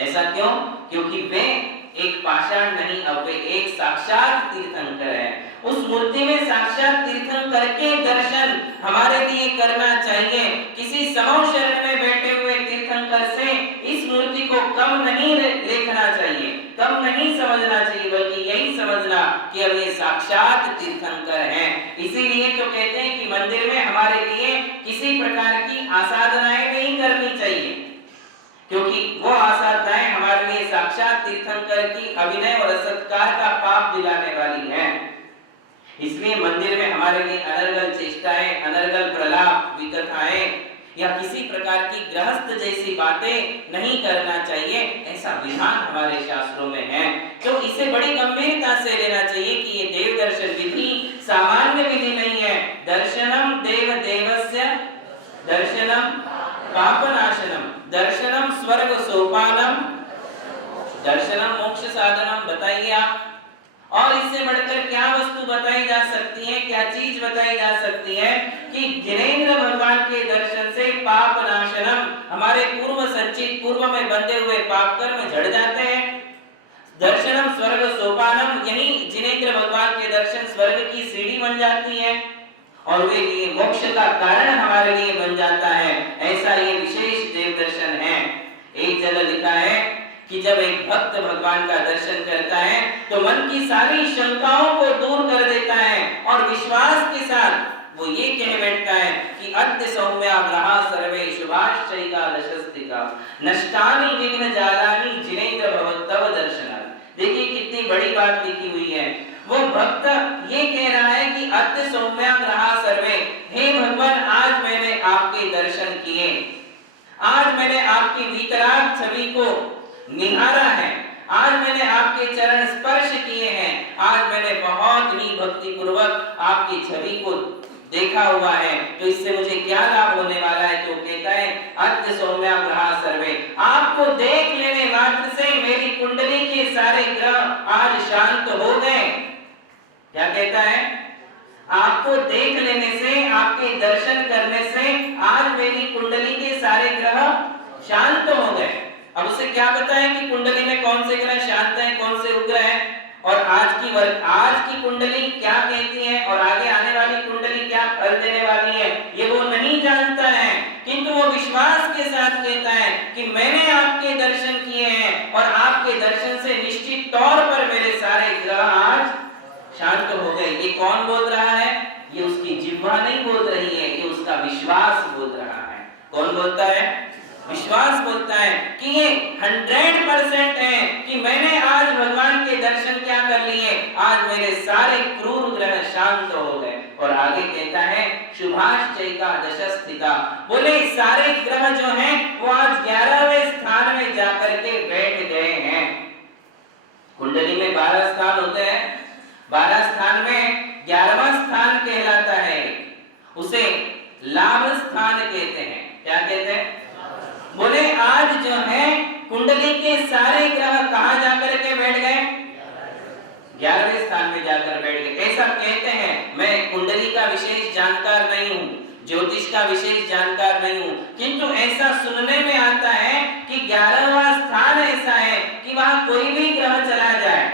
ऐसा क्यों? क्योंकि वे एक पाषाण नहीं, अब वे एक साक्षात तीर्थंकर है। उस मूर्ति में साक्षात तीर्थंकर के दर्शन हमारे लिए करना चाहिए। किसी समूह शरण में बैठे हुए तीर्थंकर से इस मूर्ति को कम नहीं देखना चाहिए, कम नहीं समझना चाहिए, बल्कि यही समझना कि अब ये साक्षात तीर्थंकर हैं। इसीलिए तो कहते हैं कि मंदिर में हमारे लिए किसी प्रकार की आसाधनाएं नहीं करनी चाहिए, क्योंकि वो आसाधनाएं हमारे लिए साक्षात तीर्थंकर की अभिनय और सत्कार का पाप दिलाने वाली हैं। इसलिए मंदिर में हमारे लिए अनर्गल चेष्टाएं, अनर्गल प्रलाप, विकथाएं या किसी प्रकार की गृहस्थ जैसी बातें नहीं करना चाहिए, ऐसा विधान हमारे शास्त्रों में है। तो इसे बड़ी गंभीरता से लेना चाहिए कि ये देव दर्शन विधि सामान्य विधि नहीं है। दर्शनम देव देवस्य दर्शनम पापनाशनम दर्शनम स्वर्ग सोपानम दर्शनम मोक्ष साधनम। बताइए आप, और इससे बढ़कर क्या वस्तु बताई जा सकती है, क्या चीज बताई जा सकती है कि जिनेंद्र भगवान के दर्शन से पाप नाशनम, हमारे पूर्व संचित पूर्व में बंधे हुए पाप कर्म झड़ जाते हैं। दर्शनम स्वर्ग सोपानम, यही जिनेंद्र भगवान के दर्शन स्वर्ग की सीढ़ी बन जाती है और वे ये मोक्ष का कारण हमारे लिए बन जाता है। ऐसा ये विशेष देव दर्शन है। एक जगह लिखा है कि जब एक भक्त भगवान का दर्शन करता है तो मन की सारी शंकाओं को दूर कर देता है और विश्वास के साथ वो ये कह बैठता है कि अद्य सौम्याग्रहा सर्वे शुभाश्चैका दशस्तिका नष्टानि विघ्न जालानि जिनेंद्र भवतव दर्शनात्। देखिए कितनी बड़ी बात लिखी हुई है। वो भक्त ये कह रहा है कि अद्य सौम्याग्रहा सर्वे, हे भगवान आज मैंने आपके दर्शन किए, आज मैंने आपकी वितराग छवि को निहारा है, आज मैंने आपके चरण स्पर्श किए हैं, आज मैंने बहुत ही भक्ति पूर्वक आपकी छवि को देखा हुआ है, तो इससे मुझे क्या लाभ होने वाला है? तो कहता है अद्य सौम्याग्रहा सर्वे, आपको देख लेने मात्र से मेरी कुंडली के सारे ग्रह आज शांत हो गए। क्या कहता है? आपको देख लेने से, आपके दर्शन करने से आज मेरी कुंडली के सारे ग्रह शांत हो गए। अब उसे क्या पता है कि कुंडली में कौन से ग्रह शांत हैं, कौन से उग्र हैं, और आज की कुंडली क्या कहती है और आगे आने वाली कुंडली क्या फल देने वाली है, ये वो नहीं जानता है। किंतु वो विश्वास के साथ कहता है कि मैंने आपके दर्शन किए हैं और आपके दर्शन से निश्चित तौर पर मेरे सारे ग्रह आज शांत हो गए। ये कौन बोल रहा है? ये उसकी जिह्वा नहीं बोल रही है, ये उसका विश्वास बोल रहा है। कौन बोलता है? विश्वास बोलता है कि ये 100% है कि मैंने आज भगवान के दर्शन क्या कर लिए, आज मेरे सारे क्रूर ग्रह शांत हो गए। और आगे कहता है शुभाश्चैका दशस्थिता, बोले सारे ग्रह जो हैं वो आज 11वें स्थान में जाकर के बैठ गए हैं। कुंडली में 12 स्थान होते हैं, 12 स्थान में 11वां स्थान कहलाता है, उसे लाभ स्थान कहते हैं। क्या कहते हैं? बोले आज जो है कुंडली के सारे ग्रह कहां जाकर के बैठ गए? 11वें स्थान में जाकर बैठ गए। ऐसा कहते हैं। मैं कुंडली का विशेष जानकार नहीं हूं, ज्योतिष का विशेष जानकार नहीं हूं, किंतु ऐसा सुनने में आता है कि 11वां स्थान ऐसा है कि वहां कोई भी ग्रह चला जाए,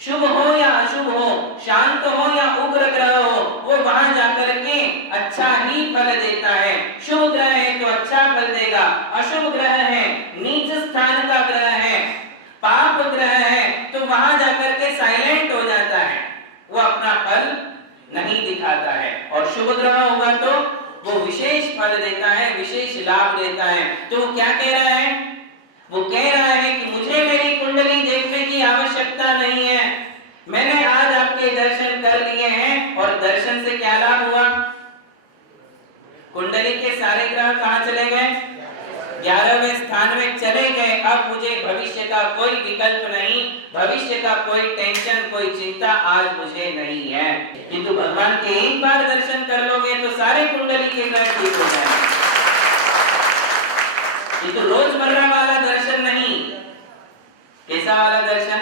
शुभ हो या अशुभ हो, शांत हो या उग्र ग्रह हो, वो वहां जाकर के अच्छा ही फल देता है। शुभ ग्रह है तो अच्छा फल देगा, अशुभ ग्रह है, नीच स्थान का ग्रह है, पाप ग्रह है तो वहां जाकर के साइलेंट हो जाता है, वो अपना फल नहीं दिखाता है। और शुभ ग्रह होगा तो वो विशेष फल देता है, विशेष लाभ देता है। तो वो क्या कह रहा है? वो कह रहा है कि मुझे मेरी कुंडली देखने की आवश्यकता नहीं है, मैंने आज आपके दर्शन कर लिए हैं। और दर्शन से क्या लाभ हुआ? कुंडली के सारे ग्रह कहां चले गए? 11वें स्थान में चले गए। अब मुझे भविष्य का कोई विकल्प नहीं, भविष्य का कोई टेंशन, कोई चिंता आज मुझे नहीं है। किंतु भगवान के एक बार दर्शन कर लोगे तो सारे कुंडली के ग्रह ठीक हो जाएंगे। ये तो रोजमर्रा वाला दर्शन नहीं। कैसा वाला दर्शन?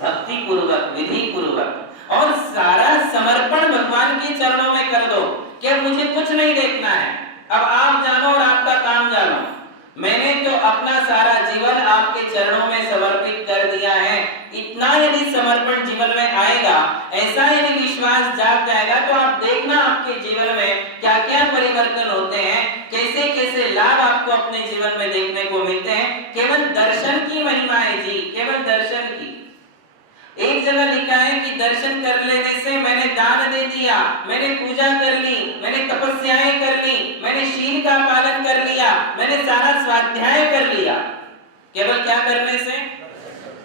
भक्ति पूर्वक, विधि पूर्वक, और सारा समर्पण भगवान के चरणों में कर दो कि अब मुझे कुछ नहीं देखना है, अब आप जानो और आपका काम जानो। मैंने तो अपना सारा जीवन आपके चरणों में समर्पित कर दिया है। इतना यदि समर्पण जीवन में आएगा, ऐसा यदि विश्वास जाग जाएगा, तो आप देखना आपके जीवन में क्या क्या परिवर्तन होते हैं, कैसे कैसे लाभ आपको अपने जीवन में देखने को मिलते हैं। केवल दर्शन की महिमा है जी, केवल दर्शन की। एक जगह लिखा है कि दर्शन कर लेने से मैंने दान दे दिया, मैंने पूजा कर ली, मैंने तपस्याएं कर ली, मैंने शील का पालन कर लिया, मैंने सारा स्वाध्याय कर लिया। केवल क्या करने से?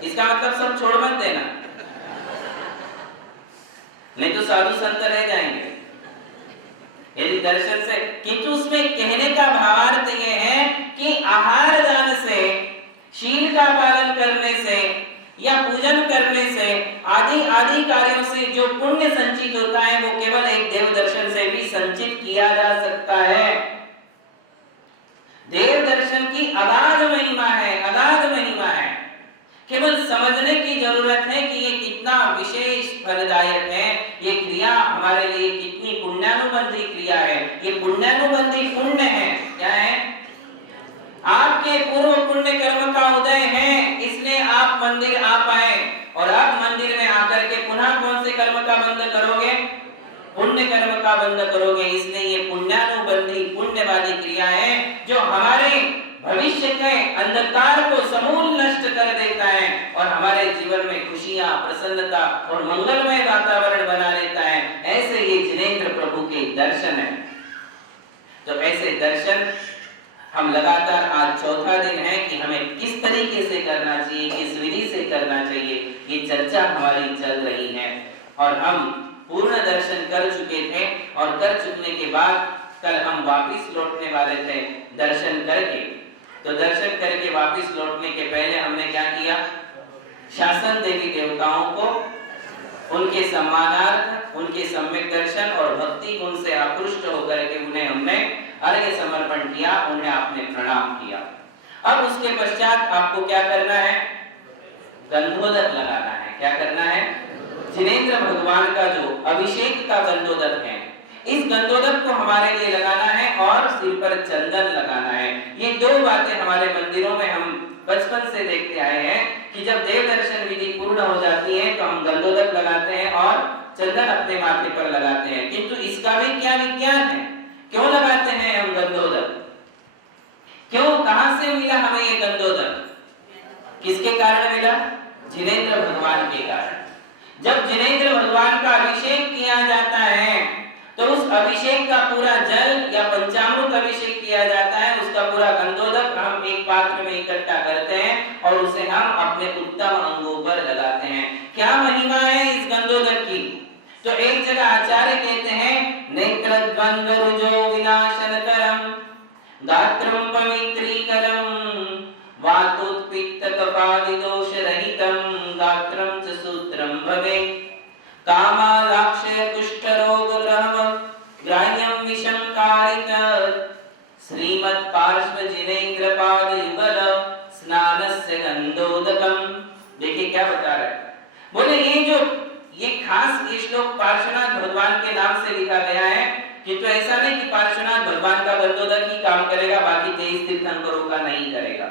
इसका मतलब सब छोड़ मत देना, नहीं तो साधु संत रह जाएंगे यदि दर्शन से। किंतु उसमें कहने का भावार्थ यह है कि आहार दान से, शील का पालन करने से या पूजन करने से, आदि आदि कार्यों से जो पुण्य संचित होता है, वो केवल एक देव दर्शन से भी संचित किया जा सकता है। देव दर्शन की अगाध महिमा है, अगाध महिमा है। केवल समझने की जरूरत है कि ये कितना विशेष फलदायक है, ये क्रिया हमारे लिए कितनी पुण्यानुबंधी क्रिया है। ये पुण्यानुबंधी पुण्य है। क्या है? आपके पूर्व पुण्य कर्म का उदय है, इसलिए आप मंदिर आ पाए, और आप मंदिर में आकर के पुनः कौन से कर्म का बंध करोगे? पुण्य कर्म का बंध करोगे। इसलिए ये पुण्यानुबंधी पुण्यवादी क्रिया है जो हमारे भविष्य के अंधकार को समूल नष्ट कर देता है और हमारे जीवन में खुशियां, प्रसन्नता और मंगलमय वातावरण बना लेता है। ऐसे ये जिनेंद्र प्रभु के दर्शन है। तो ऐसे दर्शन हम लगातार, आज चौथा दिन है कि हमें किस तरीके से करना चाहिए, किस विधि से करना चाहिए, ये चर्चा हमारी चल रही है। और हम पूर्ण दर्शन कर चुके थे, और कर चुकने के बाद कल हम वापस लौटने वाले थे दर्शन करके। तो दर्शन करके वापस लौटने के पहले हमने क्या किया? शासन देवी देवताओं को उनके सम्मानार्थ, उनके सम्यक दर्शन और भक्ति गुण से आकृष्ट होकर के उन्हें हमने अर्घ्य समर्पण किया, उन्हें आपने प्रणाम किया। अब उसके पश्चात आपको क्या करना है? गंधोदक लगाना है। क्या करना है? जिनेंद्र भगवान का जो अभिषेक का गंधोदक है, इस गंधोदक को हमारे लिए लगाना है और सिर पर चंदन लगाना है। ये दो बातें हमारे मंदिरों में हम बचपन से देखते आए हैं कि जब देव दर्शन विधि पूर्ण हो जाती है तो हम गंधोदक लगाते हैं और चंदन अपने माथे पर लगाते हैं। किंतु इसका भी क्या विज्ञान है? क्यों लगाते हैं हम गंधोदक? क्यों, कहां से मिला हमें ये गंधोदक? किसके कारण मिला? जिनेंद्र भगवान के कारण। जब जिनेंद्र भगवान का अभिषेक किया जाता है तो उस अभिषेक का पूरा जल या पंचामृत अभिषेक किया जाता है, उसका पूरा गंधोदक हम एक पात्र में इकट्ठा करते हैं और उसे हम अपने उत्तम अंगों पर लगाते हैं। क्या महिमा है इस गंधोदक की? तो एक जगह आचार्य कहते हैं, नेत्र द्वंद्व रुजो विनाशनकरम गात्रम पवित्रीकरम वातोत्पित्त कपादि दोष रहितम गात्रम च सूत्रम भवे कामालाक्षय कुष्ठ रोग ग्रहम ग्राह्यम विषम कारित श्रीमत् पार्श्व जिनेंद्र पाद युगल स्नानस्य गंधोदकम। देखिए क्या बता रहा है, बोले ये खास ये श्लोक पार्श्वनाथ भगवान के नाम से लिखा गया है। किंतु ऐसा नहीं कि पार्श्वनाथ भगवान का गंधोदक ही काम करेगा, बाकी 23 तीर्थंकरों का नहीं करेगा।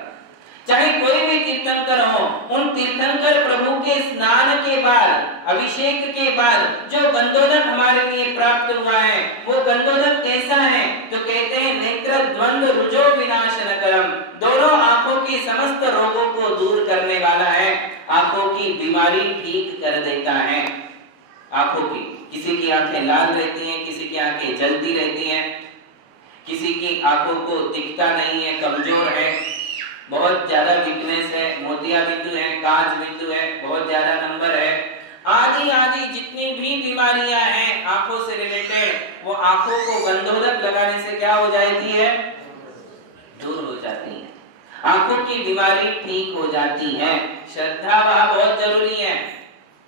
चाहे कोई भी तीर्थंकर हो, उन तीर्थंकर प्रभु के स्नान के बाद, अभिषेक के बाद जो गंधोदक हमारे लिए प्राप्त हुआ है, वो गंधोदक कैसा है? तो कहते हैं नेत्र द्वंद्व रुजो विनाशनकरम, दोनों आंखों की समस्त रोगों को दूर करने वाला है। आंखों की बीमारी ठीक कर देता है। आंखों की, किसी की आंखें लाल रहती हैं, किसी की आंखें जलती रहती हैं, किसी की आंखों को दिखता नहीं है, कमजोर है, बहुत ज्यादा वीकनेस है, मोतिया बिंदु है, कांच बिंदु है, बहुत ज्यादा नंबर है, आदि आदि जितनी भी बीमारियां हैं आंखों से रिलेटेड, वो आंखों को गंधोदक लगाने से क्या हो जाती है? दूर हो जाती है। आंखों की बीमारी ठीक हो जाती है। श्रद्धा वहां बहुत जरूरी है।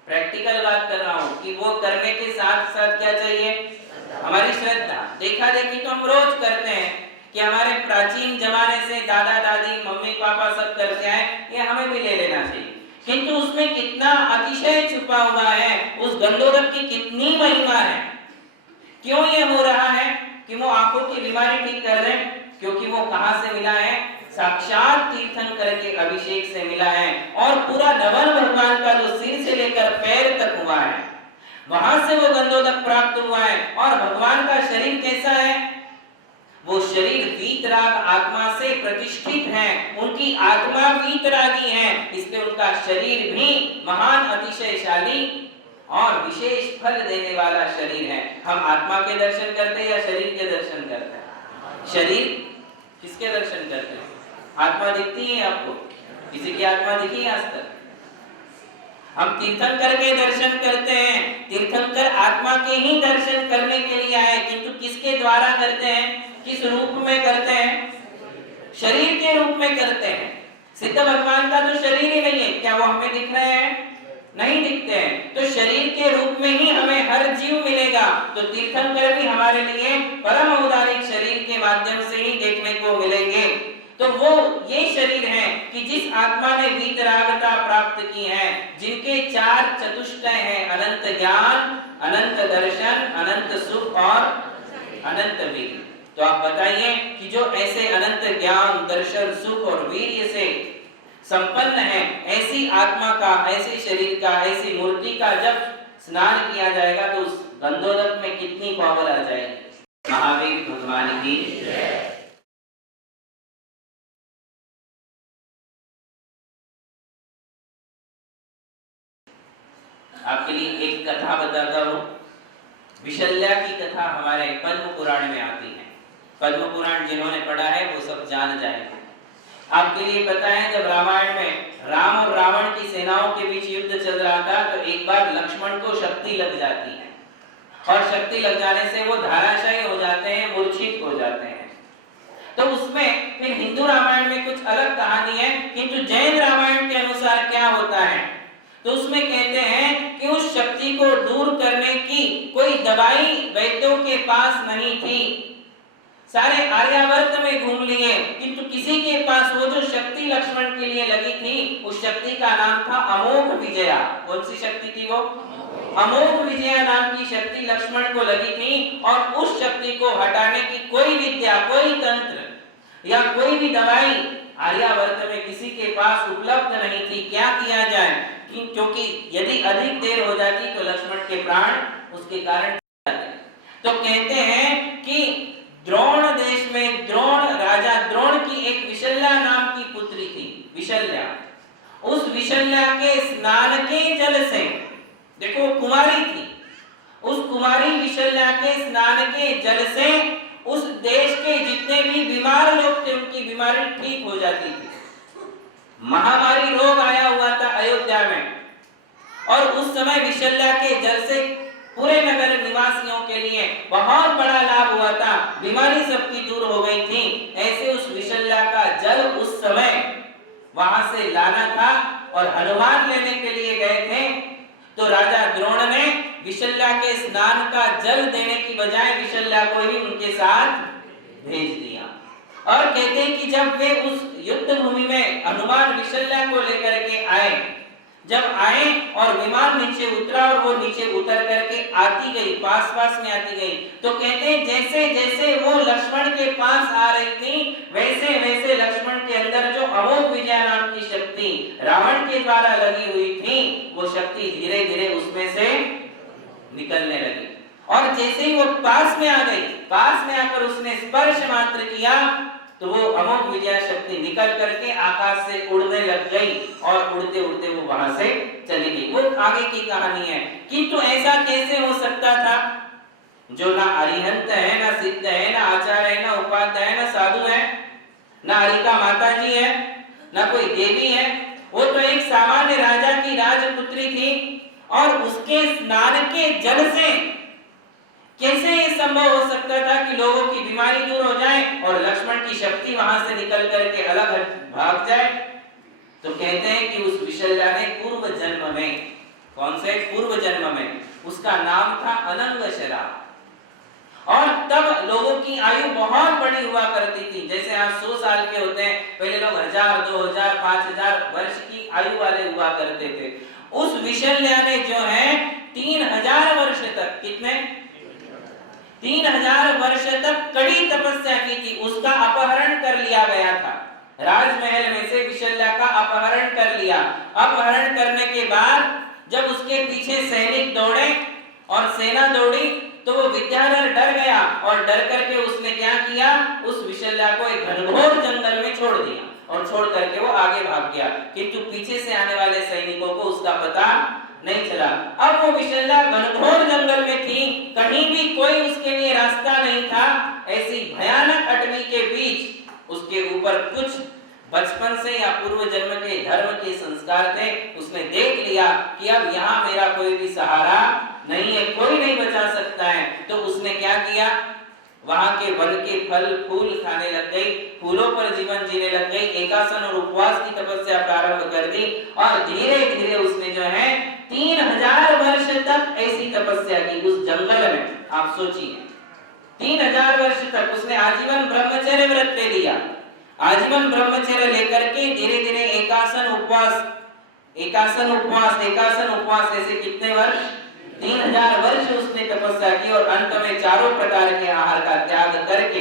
प्रैक्टिकल बात कर रहा हूँ कि वो करने के साथ साथ क्या चाहिए? हमारी श्रद्धा। देखा देखी तो हम रोज करते हैं कि हमारे प्राचीन जमाने से दादा दादी मम्मी पापा सब करते हैं, ये हमें भी ले लेना चाहिए। किंतु उसमें कितना अतिशय छुपा हुआ है, उस गंधोदक की कितनी महिमा है। क्यों ये हो रहा है कि वो आंखों की बीमारी ठीक कर रहे हैं? क्योंकि वो कहां से मिला है? साक्षात तीर्थंकर के अभिषेक से पूरा नवन भगवान का जो सिर से लेकर पैर तक हुआ है, वहां से वो गंधोदक प्राप्त हुआ है। और भगवान का शरीर कैसा है? वो शरीर वीतराग आत्मा से प्रतिष्ठित है, उनकी आत्मा वीतरागी है, इसलिए उनका शरीर भी महान अतिशयशाली और विशेष फल देने वाला शरीर है। हम आत्मा के दर्शन करते हैं या शरीर के दर्शन करते हैं? शरीर किसके दर्शन करते हैं? आत्मा दिखती है आपको? किसी की आत्मा दिखी है आज तक? हम तीर्थंकर के दर्शन करते हैं, तीर्थंकर आत्मा के ही दर्शन करने के लिए आए, किंतु किसके द्वारा करते हैं? किस रूप में करते हैं? शरीर के रूप में करते हैं। सिद्ध भगवान का तो शरीर ही नहीं है, क्या वो हमें दिख रहे हैं? नहीं दिखते हैं। तो शरीर के रूप में ही हमें हर जीव मिलेगा, तो तीर्थंकर भी हमारे लिए परम औदारिक शरीर के माध्यम से ही देखने को मिलेंगे। तो वो ये शरीर है कि जिस आत्मा ने वीतरागता प्राप्त की है, जिनके चार चतुष्टय हैं, अनंत ज्ञान, अनंत दर्शन, अनंत सुख और अनंत वीर। तो आप बताइए कि जो ऐसे अनंत ज्ञान, दर्शन, सुख और वीर्य से संपन्न है, ऐसी आत्मा का, ऐसे शरीर का, ऐसी मूर्ति का जब स्नान किया जाएगा तो उस गंधोदक में कितनी पावर आ जाएगी। महावीर भगवान की जय। आपके लिए एक कथा बताता हूँ। विशल्या की कथा हमारे पद्म पुराण में आती है। पद्म पुराण जिन्होंने पढ़ा है वो सब जान जाएंगे। आपके लिए पता है, जब रामायण में राम और रावण की सेनाओं के बीच युद्ध चल रहा था, तो एक बार लक्ष्मण को शक्ति लग जाती है, और शक्ति लग जाने से वो धराशायी हो जाते हैं, मूर्छित हो जाते हैं। तो उसमें फिर हिंदू रामायण में कुछ अलग कहानी है, किंतु जैन रामायण के अनुसार क्या होता है, तो उसमें कहते हैं कि उस शक्ति को दूर करने की कोई दवाई वैद्यों के पास नहीं थी। सारे आर्यावर्त में घूम लिए, किंतु किसी के पास वो जो शक्ति लक्ष्मण के लिए लगी थी, उस शक्ति का नाम था अमोघ विजया। कौन सी शक्ति थी वो? अमोघ विजया नाम की शक्ति लक्ष्मण को लगी थी, और उस शक्ति को हटाने की कोई विद्या, कोई तंत्र या कोई भी दवाई आर्यावर्त में किसी के पास उपलब्ध नहीं थी। क्या किया जाए, क्योंकि यदि अधिक देर हो जाती तो लक्ष्मण के प्राण उसके कारण जाते। तो कहते हैं कि द्रोण देश में राजा द्रोण की एक विशल्या नाम की पुत्री थी, विशल्या। उस विशल्या के स्नान के जल से, देखो कुमारी थी, उस कुमारी विशल्या के स्नान के जल से उस देश के जितने भी बीमार लोग थे उनकी बीमारी ठीक हो जाती थी। महामारी रोग आया हुआ था अयोध्या में, और उस समय विशल्या के जल से पूरे नगर निवासियों के लिए बहुत बड़ा लाभ हुआ था, बीमारी सबकी दूर हो गई थी। ऐसे उस विशल्या का जल उस समय वहां से लाना था, और हनुमान लेने के लिए गए थे, तो राजा द्रोण ने विशल्या के स्नान का जल देने की बजाय विशल्या को ही उनके साथ भेज दिया। और कहते हैं कि जब वे उस युद्ध भूमि में हनुमान विशल्या को लेकर के आए, जब आए और विमान नीचे उतरा और वो नीचे उतर करके आती गई, पास में आती गई, तो कहते हैं जैसे जैसे वो लक्ष्मण के पास आ रही थी, वैसे वैसे लक्ष्मण के अंदर जो अमोघ विजय नाम की शक्ति रावण के द्वारा लगी हुई थी, वो शक्ति धीरे धीरे उसमें से निकलने लगी। और जैसे ही वो पास में आ गई, पास में आकर उसने स्पर्श मात्र किया, तो वो अमोघ विजय शक्ति निकल करके आकाश से उड़ने लग गई, और उड़ते उड़ते वो वहां से चली गई। वो आगे की कहानी है। किंतु ऐसा कैसे हो सकता था, जो ना अरिहंत है, ना सिद्ध है, ना आचार्य है, ना उपाध्याय है, ना साधु है, ना हरिका माता जी है, ना कोई देवी है, वो तो एक सामान्य राजा की राजपुत्री थी, और उसके स्नान के जल से कैसे ये संभव हो सकता था कि लोगों की बीमारी दूर हो जाए और लक्ष्मण की शक्ति वहां से निकल करके अलग भाग जाए। तो कहते हैं कि उस विशल्या ने पूर्व जन्म में, कौन से पूर्व जन्म में, उसका नाम था अनंगशरा, और तब लोगों की आयु बहुत बड़ी हुआ करती थी। जैसे आज 100 साल के होते हैं, पहले लोग 1000, 2000, 5000 वर्ष की आयु वाले हुआ करते थे। उस विशल्या ने जो है 3000 वर्ष तक, कितने 3000 वर्ष तक कड़ी तपस्या की थी। उसका अपहरण कर लिया गया था, राजमहल में से विशल्या का अपहरण कर लिया। अपहरण करने के बाद जब उसके पीछे सैनिक दौड़े और सेना दौड़ी तो वो विद्याधर डर गया और डर करके उसने क्या किया, उस विशल्या को एक घनघोर जंगल में छोड़ दिया और छोड़ करके वो आगे भाग गया, किंतु पीछे से आने वाले सैनिकों को उसका पता नहीं चला। अब वो विशल्या घनघोर जंगल में थी, कहीं भी कोई उसके लिए रास्ता नहीं था। ऐसी भयानक अटवी के बीच उसके ऊपर कुछ बचपन से या पूर्व जन्म के धर्म के संस्कार थे। उसने देख लिया कि अब यहाँ मेरा कोई भी सहारा नहीं है, कोई नहीं बचा सकता है। तो उसने क्या किया, वहां के वन के फल फूल खाने लग गई, फूलों पर जीवन जीने लग गई, एकासन और उपवास की तपस्या प्रारंभ कर दी और धीरे धीरे उसने जो है 3000 वर्ष तक ऐसी तपस्या की उस जंगल में। आप सोचिए 3000 वर्ष तक उसने आजीवन ब्रह्मचर्य व्रत ले लिया। आजीवन ब्रह्मचर्य लेकर के धीरे धीरे एकासन उपवास ऐसे कितने वर्ष, 3000 वर्ष उसने तपस्या की और अंत में चारों प्रकार के आहार का त्याग करके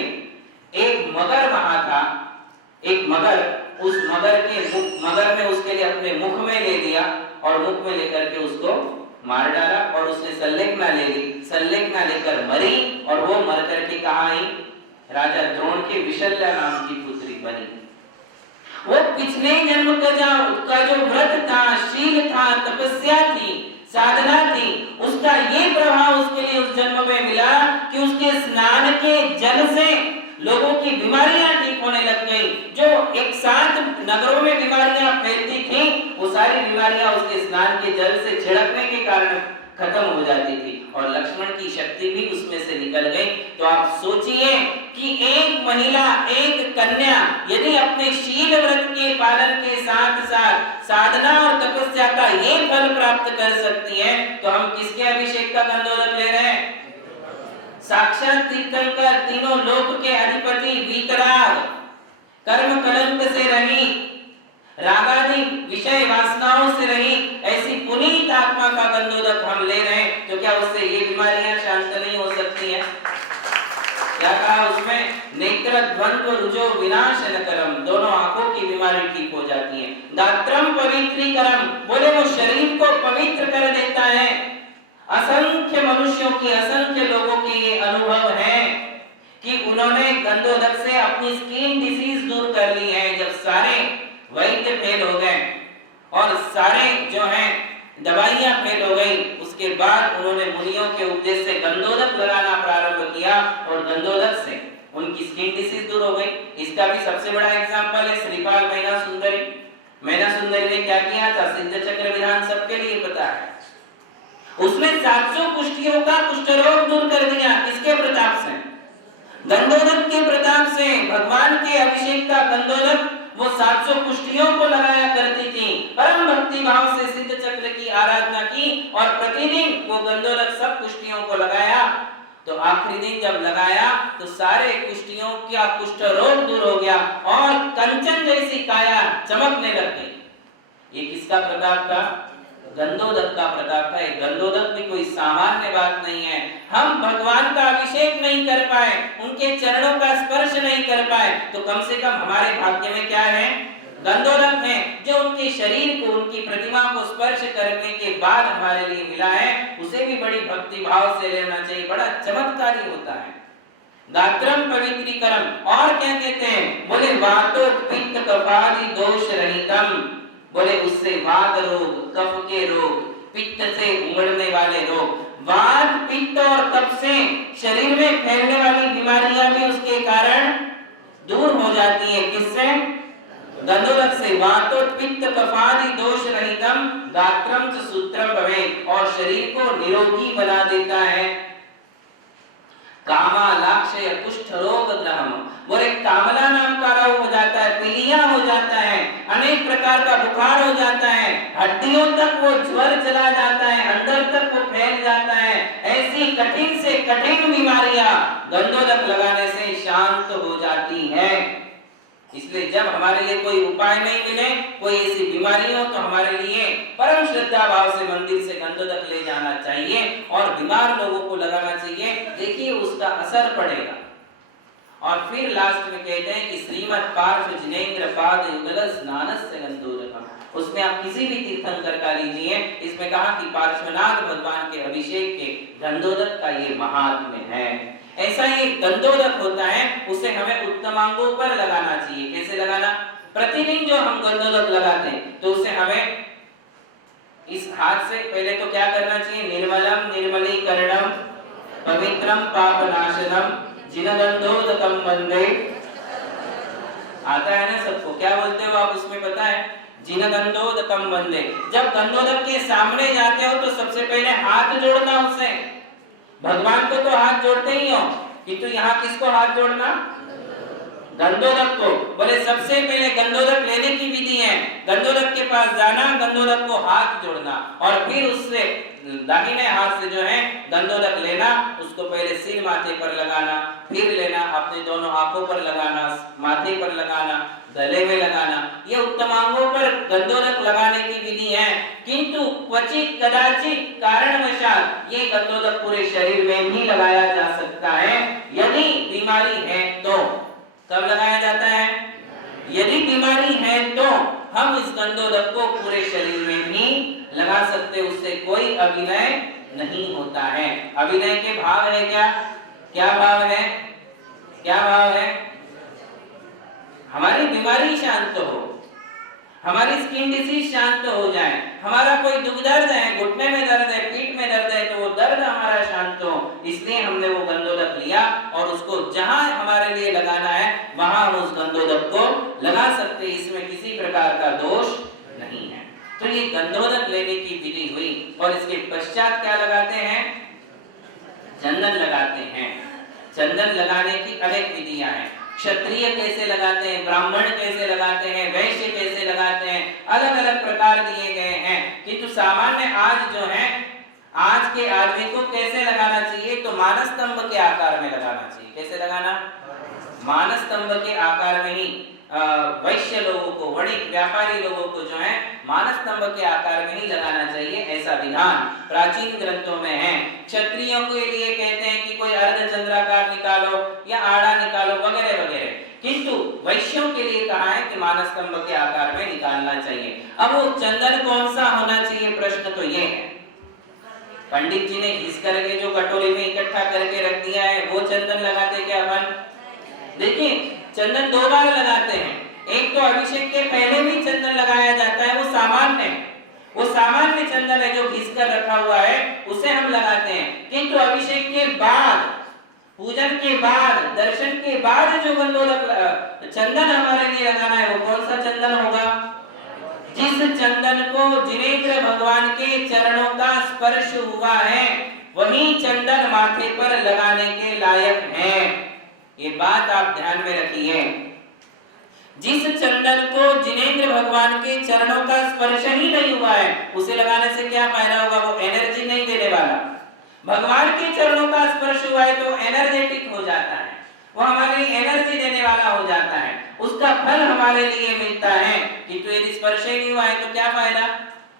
एक मगर वहां था, एक मगर, उस मगर ने उसके लिए अपने मुख में ले लिया और मुख में लेकर के उसको मार डाला और उसने सल्लेखना ले ली। सल्लेखना लेकर मरी और वो मर करके कहाँ आई, राजा द्रोण के विशल्या नाम की पुत्री बनी। वो पिछले जन्म का जो व्रत था, शील था, तपस्या थी, साधना थी, उसका ये प्रभाव उसके लिए उस जन्म में मिला कि उसके स्नान के जल से लोगों की बीमारियां ठीक होने लग गई। जो एक साथ नगरों में बीमारियां फैलती थी, वो सारी बीमारियां उसके स्नान के जल से छिड़कने के कारण खत्म हो जाती थी और लक्ष्मण की शक्ति भी उसमें से निकल गई। तो आप सोचिए कि एक महिला, एक कन्या यदि अपने शील व्रत के पालन के साथ साथ साधना और तपस्या का ये फल प्राप्त कर सकती है, तो हम किसके अभिषेक का गंधोदक ले रहे हैं? साक्षात तीर्थंकर, तीनों लोक के अधिपति, वीतराग, कर्म कलंक से रहित, रागादि विषय वासनाओं से रहित ऐसी पुनीत आत्मा का गंधोदक हम ले रहे हैं, तो क्या उससे ये बीमारियां शांत नहीं हो सकती हैं? क्या कहा उसमें, नेत्र द्वंद्व रुजो विनाशनकरम, दोनों आंखों की बीमारी ठीक हो जाती है। दात्रम पवित्रीकरम, बोले वो शरीर को पवित्र कर देता है। असंख्य मनुष्यों की, असंख्य लोगों के ये अनुभव है कि उन्होंने गंधोदक से अपनी स्किन डिसीज दूर कर ली है। जब सारे वैद्य फेल हो गए और सारे जो हैं दवाइयां फेल हो गई, उसके बाद उन्होंने मुनियों के उपदेश से गंधोदक लगाना प्रारंभ किया और गंधोदक से उनकी स्किन डिसीज दूर हो गई। इसका भी सबसे बड़ा एग्जांपल है श्रीपाल मैना सुंदरी। मैना सुंदरी ने क्या किया था, सिद्ध चक्र विधान सबके लिए पता है। उसने 700 कुष्ठियों का कुष्ठ रोग दूर कर दिया। किसके प्रताप से? गंधोदक के प्रताप से। भगवान के अभिषेक का गंधोदक वो 700 कुष्ठियों को लगाया करती थी। परम भक्ति भाव से सिद्ध चक्र की आराधना की और प्रतिदिन वो गंधोदक सब कुष्ठियों को लगाया। तो आखिरी दिन जब लगाया तो सारे कुष्ठियों का कुष्ठ रोग दूर हो गया और कंचन जैसी काया चमकने लग गई। ये किसका प्रताप था? गंधोदक का प्रताप था। गंधोदक भी कोई सामान्य बात नहीं है। हम भगवान का अभिषेक नहीं कर पाए, उनके चरणों का स्पर्श नहीं कर पाए, तो कम से कम हमारे भाग्य में क्या है? गंधोदक है, जो उनके शरीर को, उनकी प्रतिमा को स्पर्श करने के बाद हमारे लिए मिला है। उसे भी बड़ी भक्ति भाव से लेना चाहिए, बड़ा चमत्कारी होता है। गात्रम पवित्रीकरम, और क्या कहते हैं? बोले वातो पित्त कफादि दोष रहितम, बोले उससे वात रोग, कफ के रोग, पित्त से उमड़ने वाले रोग, वात, पित्त और कफ से शरीर में फैलने वाली बीमारियां भी उसके कारण दूर हो जाती है। किससे? गंधोदक से। वातो पित्त कफादि दोष रहितम गात्रम च सूत्रम भवेत्, और शरीर को निरोगी बना देता है। कामा लाक्षय कुष्ठ रोग ग्रहम, बोले कामला नाम का रोग हो जाता है, पीलिया हो जाता है, अनेक प्रकार का बुखार हो जाता है, हड्डियों तक वो ज्वर चला जाता है, अंदर तक वो फैल जाता है। ऐसी कठिन से कठिन बीमारियां गंधोदक लगाने से शांत हो जाती है। इसलिए जब हमारे लिए कोई उपाय नहीं मिले, कोई ऐसी बीमारी हो, तो हमारे लिए परम श्रद्धा भाव से मंदिर से गंधोदक ले जाना चाहिए और बीमार लोगों को लगाना चाहिए। देखिए उसका असर पड़ेगा। और फिर लास्ट में कहते हैं कि श्रीमद् पार्श्व जिनेन्द्र पाद युगल स्नानस्य गंधोदकम्, उसमें आप किसी भी तीर्थंकर का लीजिए, इसमें कहा कि पार्श्वनाथ भगवान के अभिषेक के गंधोदक का ये महात्म्य है। ऐसा ये गंधोदक होता है, उसे हमें उत्तमांगों पर लगाना चाहिए। कैसे लगाना? प्रतिदिन जो हम गंधोदक लगाते हैं तो उसे हमें इस हाथ से पहले तो क्या करना चाहिए? निर्मलम निर्मलीकरणम पवित्रम पापनाशनम जिनगंधोदकम वंदे। आता है ना सबको? क्या बोलते हो आप उसमें पता है? जिनगंधोदकम वंदे। जब गंधोदक के सामने जाते हो तो सबसे पहले हाथ जोड़ना उसे। भगवान को तो हाथ जोड़ते ही हो, किंतु यहाँ किसको हाथ जोड़ना? गंधोदक को। बोले सबसे पहले गंधोदक लेने की विधि है, गंधोदक के पास जाना, गंधोदक को हाथ जोड़ना और फिर उससे दाहिने हाथ से जो है गंधोदक लेना, उसको पहले सिर माथे पर लगाना, फिर लेना अपने दोनों आंखों पर लगाना, माथे पर लगाना, गले में लगाना। ये उत्तमांगों पर गंधोदक लगाने की विधि है, किंतु क्वचित कदाचित कारणवशात ये गंधोदक पूरे शरीर में भी लगाया जा सकता है। यदि बीमारी है तो कब लगाया जाता है? यदि बीमारी है तो हम इस गंधोदक को पूरे शरीर में भी लगा सकते, उससे कोई अभिनय नहीं होता है। अभिनय के भाव है क्या? क्या भाव है? क्या भाव है? हमारी बीमारी शांत हो, हमारी स्किन डिसीज शांत हो जाए, हमारा कोई दुख दर्द है, घुटने में दर्द है, पीठ में दर्द है, तो वो दर्द हमारा शांत हो, इसलिए हमने वो गंधोदक लिया और उसको जहां हमारे लिए लगाना है वहां हम उस गंधोदक को लगा सकते, इसमें किसी प्रकार का दोष नहीं है। तो ये गंधोदक लेने की विधि हुई और इसके पश्चात क्या लगाते हैं? चंदन लगाते हैं। चंदन लगाने की अनेक विधियां हैं। क्षत्रिय कैसे लगाते हैं, ब्राह्मण कैसे लगाते हैं, वैश्य कैसे लगाते हैं, अलग अलग प्रकार दिए गए हैं, किंतु सामान्य आज जो है आज के आदमी को कैसे लगाना चाहिए? तो मानस स्तंभ के आकार में लगाना चाहिए। कैसे लगाना? मानस स्तंभ के आकार में ही वैश्य लोगों को, वणिक व्यापारी लोगों को जो है मानस स्तंभ के आकार में ही लगाना चाहिए, ऐसा विधान प्राचीन ग्रंथों में है। क्षत्रियों के लिए कहते हैं कि कोई अर्धचंद्राकार निकालो या आड़ा निकालो वगैरह वगैरह, किंतु वैश्यों के लिए कहा है कि मानस स्तंभ के आकार में निकालना चाहिए। अब वो चंदन कौन सा होना चाहिए? प्रश्न तो ये है। पंडित जी ने घिस करके जो कटोरी में इकट्ठा करके रख दिया है वो चंदन लगाते क्या अपन? देखिए चंदन दो बार लगाते हैं, एक तो अभिषेक के पहले भी चंदन लगाया जाता है, वो सामान्य है, वो सामान्य चंदन है जो घिस कर रखा हुआ है उसे हम लगाते हैं, किंतु अभिषेक के बाद, पूजन के बाद, दर्शन के बाद जो गंधोदक चंदन हमारे लिए लगाना है वो कौन सा चंदन होगा? जिस चंदन को जिनेंद्र भगवान के चरणों का स्पर्श हुआ है वही चंदन माथे पर लगाने के लायक है। ये बात आप ध्यान में रखिए। जिस चंदन को जिनेंद्र भगवान के चरणों का स्पर्श ही नहीं हुआ है उसे लगाने से क्या फायदा होगा? वो एनर्जी नहीं देने वाला। भगवान के चरणों का स्पर्श हुआ है तो एनर्जेटिक हो जाता है, वो हमारे लिए एनर्जी देने वाला हो जाता है, उसका फल हमारे लिए मिलता है। किंतु यदि स्पर्श ही नहीं हुआ है तो क्या फायदा?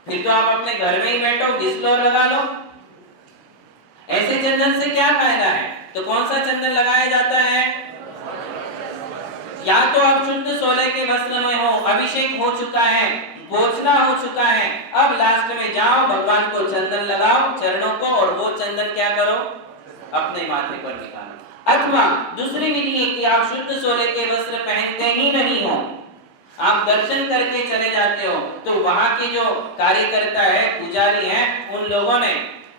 फिर तो आप अपने घर में ही बैठो, घिस लो और लगा लो। ऐसे चंदन से क्या फायदा है? तो कौन सा चंदन लगाया जाता है? या तो आप शुद्ध सोले के वस्त्र में हो, अभिषेक हो चुका है, भोजना हो चुका है, अब लास्ट में जाओ भगवान को चंदन लगाओ चरणों को और वो चंदन क्या करो? अपने माथे पर निकालो। अथवा दूसरी विधि है कि आप शुद्ध सोले के वस्त्र पहनते ही नहीं हो, आप दर्शन करके चले जाते हो, तो वहां के जो कार्यकर्ता है, पुजारी है, उन लोगों ने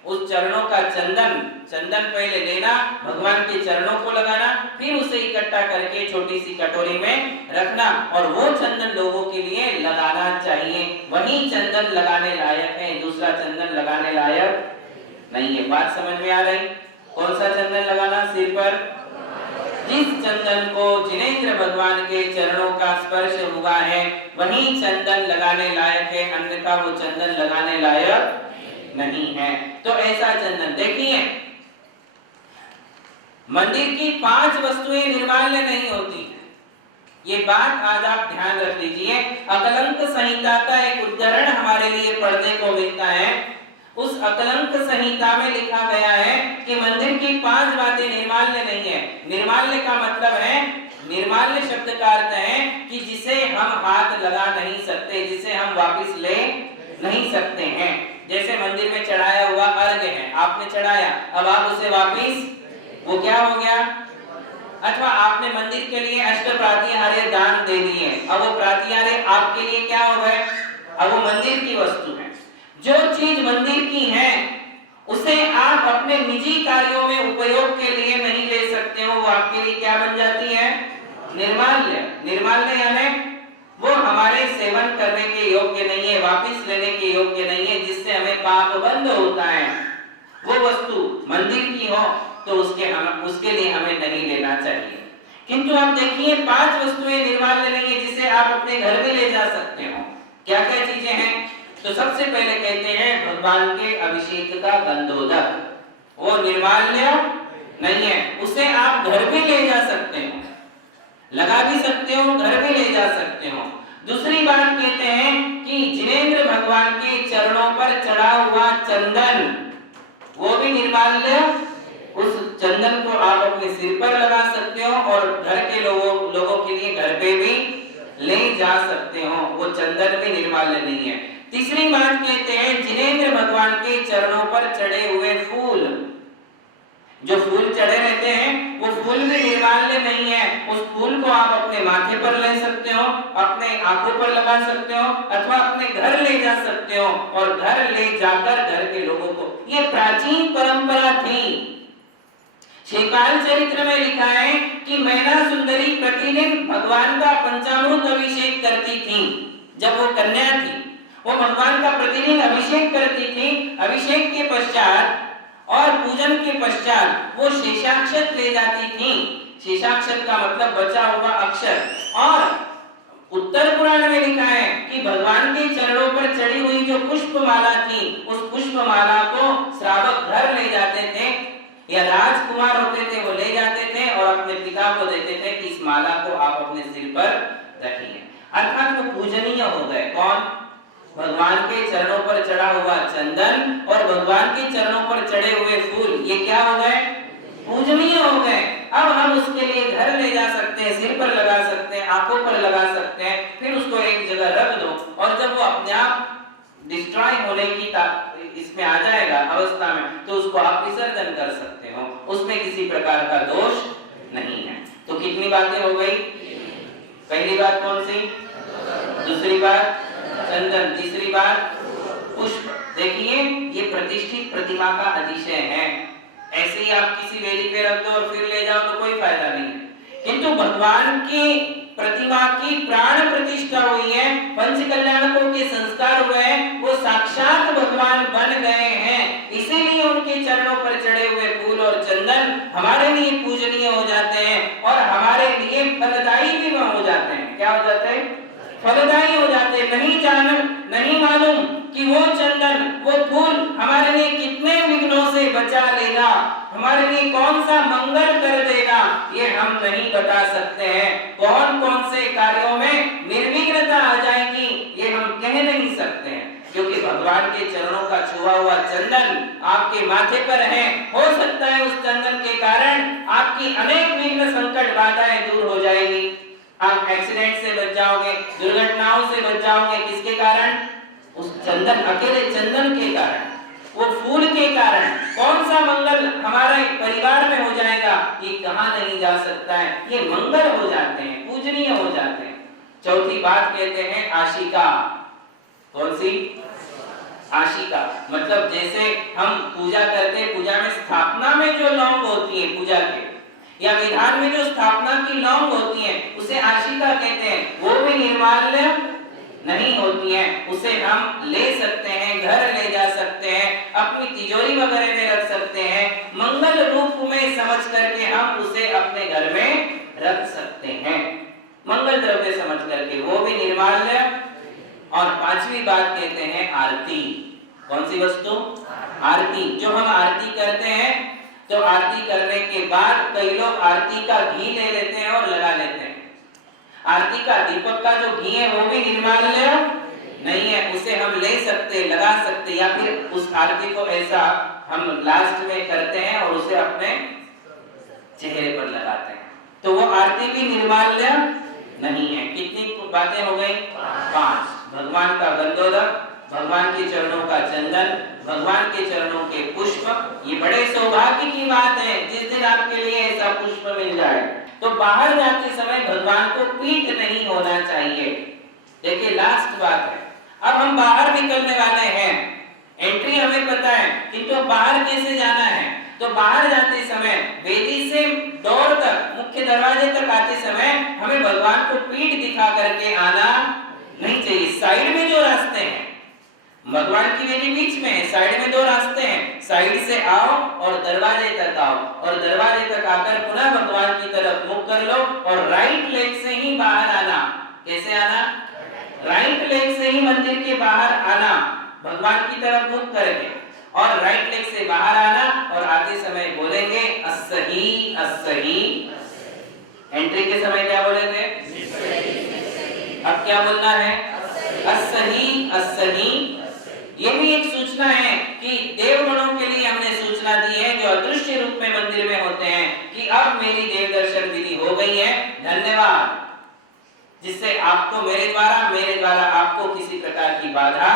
उस चरणों का चंदन पहले लेना, भगवान के चरणों को लगाना, फिर उसे इकट्ठा करके छोटी सी कटोरी में रखना और वो चंदन लोगों के लिए लगाना चाहिए। वही चंदन लगाने लायक है, दूसरा चंदन लगाने लायक नहीं है। बात समझ में आ रही? कौन सा चंदन लगाना? सिर पर जिस चंदन को जिनेंद्र भगवान के चरणों का स्पर्श हुआ है वही चंदन लगाने लायक है, अन्यथा वो चंदन लगाने लायक नहीं है। तो ऐसा चंदन देखिए, मंदिर की 5 वस्तुएं निर्माल्य नहीं होती, ये बात आज आप ध्यान रख लीजिए। अकलंक संहिता का एक उद्धरण हमारे लिए पढ़ने को मिलता है। उस अकलंक संहिता में लिखा गया है कि मंदिर की 5 बातें निर्माल्य नहीं है। निर्माल्य का मतलब है, निर्माल्य शब्द का अर्थ है कि जिसे हम हाथ लगा नहीं सकते, जिसे हम हम वापस ले नहीं सकते हैं। जैसे मंदिर में चढ़ाया हुआ अर्घ्य है, आपने चढ़ाया, अब आप उसे वापस, वो क्या हो गया? अथवा आपने मंदिर के लिए अष्ट प्रातिहार्य दान दे दिए, अब वो प्रातिहार्य आपके लिए क्या हो गए? अब वो मंदिर की वस्तु है। जो चीज मंदिर की है उसे आप अपने निजी कार्यों में उपयोग के लिए नहीं ले सकते हो, वो आपके लिए क्या बन जाती है? निर्माल्य। निर्माल्य यानी वो हमारे सेवन करने के योग्य नहीं है, वापस लेने के योग्य नहीं है, जिससे हमें पाप बंद होता है। वो वस्तु मंदिर की हो तो उसके लिए हमें नहीं लेना चाहिए। किंतु आप देखिए 5 वस्तुएं निर्माल्य नहीं है जिसे आप अपने घर में ले जा सकते हो। क्या क्या चीजें हैं? तो सबसे पहले कहते हैं भगवान के अभिषेक का गंधोदक, वो निर्माल्य नहीं है, उसे आप घर भी ले जा सकते हो, लगा भी सकते हो, घर भी ले जा सकते हो। दूसरी बात कहते हैं कि जिनेंद्र भगवान के चरणों पर चढ़ा हुआ चंदन, वो भी निर्माल्य, उस चंदन को आप अपने सिर पर लगा सकते हो और घर के लोगों के लिए घर पे भी ले जा सकते हो, वो चंदन भी निर्माल्य नहीं है। तीसरी बात कहते हैं जिनेंद्र भगवान के चरणों पर चढ़े हुए फूल, जो फूल चढ़े रहते हैं वो फूल भी निर्माल्य नहीं है, उस फूल को आप अपने माथे पर ले सकते हो, अपने आंखों पर लगा सकते हो, अथवा अपने घर ले जा सकते हो और घर ले जाकर घर के लोगों को, ये प्राचीन परंपरा थी। श्रीपाल चरित्र में लिखा है कि मैना सुंदरी प्रतिदिन भगवान का पंचामृत अभिषेक करती थी। जब वो कन्या थी वो भगवान का प्रतिदिन अभिषेक करती थी। अभिषेक के पश्चात और पूजन के पश्चात वो शेषाक्षत ले जाती थी। शेषाक्षत का मतलब बचा हुआ अक्षर। और उत्तर पुराण में लिखा है कि भगवान के चरणों पर चढ़ी हुई जो पुष्पमाला थी, उस पुष्पमाला को श्रावक घर ले जाते थे या राजकुमार होते थे वो ले जाते थे और अपने पिता को देते थे कि इस माला को आप अपने सिर पर रखिए। अर्थात वो पूजनीय हो गए। कौन? भगवान के चरणों पर चढ़ा हुआ चंदन और भगवान के चरणों पर चढ़े हुए फूल, ये क्या हो गए? पूजनीय हो गए। अब हम उसके लिए घर ले जा सकते हैं, सिर पर लगा सकते हैं, आंखों पर लगा सकते हैं, फिर उसको एक जगह रख दो और जब वो अपने आप डिस्ट्रॉय होने की इसमें आ जाएगा अवस्था में, तो उसको आप विसर्जन कर सकते हो, उसमें किसी प्रकार का दोष नहीं है। तो कितनी बातें हो गई? पहली बात कौन सी? दूसरी बात चंदन, तीसरी बात पुष्प। देखिए ये प्रतिष्ठित प्रतिमा का अतिशय है, ऐसे ही आप किसी वेदी पे रख दो और फिर ले जाओ तो कोई फायदा नहीं है। किंतु भगवान की प्रतिमा की प्राण प्रतिष्ठा हुई है, पंच कल्याणकों के संस्कार हुए हैं, वो साक्षात भगवान बन गए हैं, इसीलिए उनके चरणों पर चढ़े हुए फूल और चंदन हमारे लिए पूजनीय हो जाते हैं और हमारे लिए फलदायी भी हो जाते हैं। क्या हो जाते हैं? फलदायी हो जाते हैं। नहीं मालूम कि वो चंदन, वो फूल हमारे लिए कितने विघ्नों से बचा लेगा, हमारे लिए कौन सा मंगल कर देगा, ये हम नहीं बता सकते हैं। कौन कौन से कार्यों में निर्विघ्नता आ जाएगी ये हम कह नहीं सकते हैं, क्योंकि भगवान के चरणों का छुआ हुआ चंदन आपके माथे पर है। हो सकता है उस चंदन के कारण आपकी अनेक विघ्न संकट बाधाएं दूर हो जाएगी, आप एक्सीडेंट से बच जाओगे, दुर्घटनाओं से बच जाओगे। किसके कारण? उस चंदन, अकेले चंदन के कारण, वो फूल के कारण। कौन सा मंगल हमारे परिवार में हो जाएगा ये कहा नहीं जा सकता है, ये मंगल हो जाते हैं, पूजनीय हो जाते हैं। चौथी बात कहते हैं आशिका। कौन सी? आशिका मतलब जैसे हम पूजा करते हैं, पूजा में स्थापना में जो लौंग होती है पूजा के, या विधान में जो स्थापना की लौंग होती है उसे आशिका कहते हैं, वो भी निर्माल्य नहीं होती है, उसे हम ले सकते हैं, घर ले जा सकते हैं, अपनी तिजोरी वगैरह में रख सकते हैं, मंगल रूप में समझ करके हम उसे अपने घर में रख सकते हैं, मंगल द्रव्य समझ करके, वो भी निर्माल्य। और पांचवी बात कहते हैं आरती। कौन सी वस्तु? आरती। जो हम आरती करते हैं तो आरती करने के बाद कई लोग आरती का घी ले लेते हैं और लगा लेते हैं। आरती का दीपक का जो घी है वो भी निर्माल्य नहीं है, उसे हम ले सकते, लगा सकते, या फिर उस आरती को ऐसा हम लास्ट में करते हैं और उसे अपने चेहरे पर लगाते हैं, तो वो आरती भी निर्माल्य नहीं है। कितनी बातें हो गई? 5। भगवान का गंधोदक, भगवान के चरणों का चंदन, भगवान के चरणों के पुष्प, ये बड़े सौभाग्य की बात है जिस दिन आपके लिए ऐसा पुष्प मिल जाए। तो बाहर जाते समय भगवान को पीठ नहीं होना चाहिए। देखिए लास्ट बात है, अब हम बाहर निकलने वाले हैं, एंट्री हमें पता है, किंतु बाहर कैसे जाना है? तो बाहर जाते समय वेदी से डोर तक, मुख्य दरवाजे तक आते समय हमें भगवान को पीठ दिखा करके आना नहीं चाहिए। साइड में जो रास्ते हैं, भगवान की वेदी बीच में है, साइड में दो रास्ते हैं, साइड से आओ और दरवाजे तक आओ, और दरवाजे तक आकर पुनः भगवान की तरफ मुख कर लो और राइट लेग से ही बाहर आना। कैसे आना? राइट लेग से ही मंदिर के बाहर आना, भगवान की तरफ मुख करके, और राइट लेग से बाहर आना, और आते समय बोलेंगे अस्सही अस्सही। एंट्री के समय क्या बोले थे? अब क्या बोलना है? अस्सही अस्सही। ये भी एक सूचना है कि देवगणों के लिए हमने सूचना दी है जो अदृश्य रूप में मंदिर में होते हैं कि अब मेरी देव दर्शन विधि हो गई है, धन्यवाद, जिससे आपको मेरे द्वारा आपको किसी प्रकार की बाधा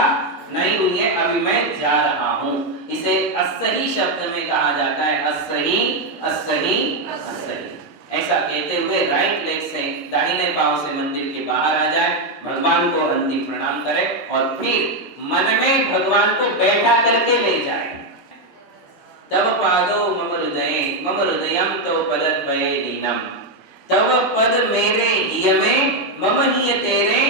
नहीं हुई है, अभी मैं जा रहा हूं। इसे अस्सही शब्द में कहा जाता है, अस्सही अस्सही अस्सही। ऐसा कहते हुए राइट लेग से, दाहिने पांव से मंदिर के बाहर आ जाए, भगवान को अंतिम प्रणाम करे और फिर मन में भगवान को बैठा करके ले जाए। तब पादो मम हृदयम तो पदद्वये लीनम, तब पद मेरे हिय में मम हिय तेरे।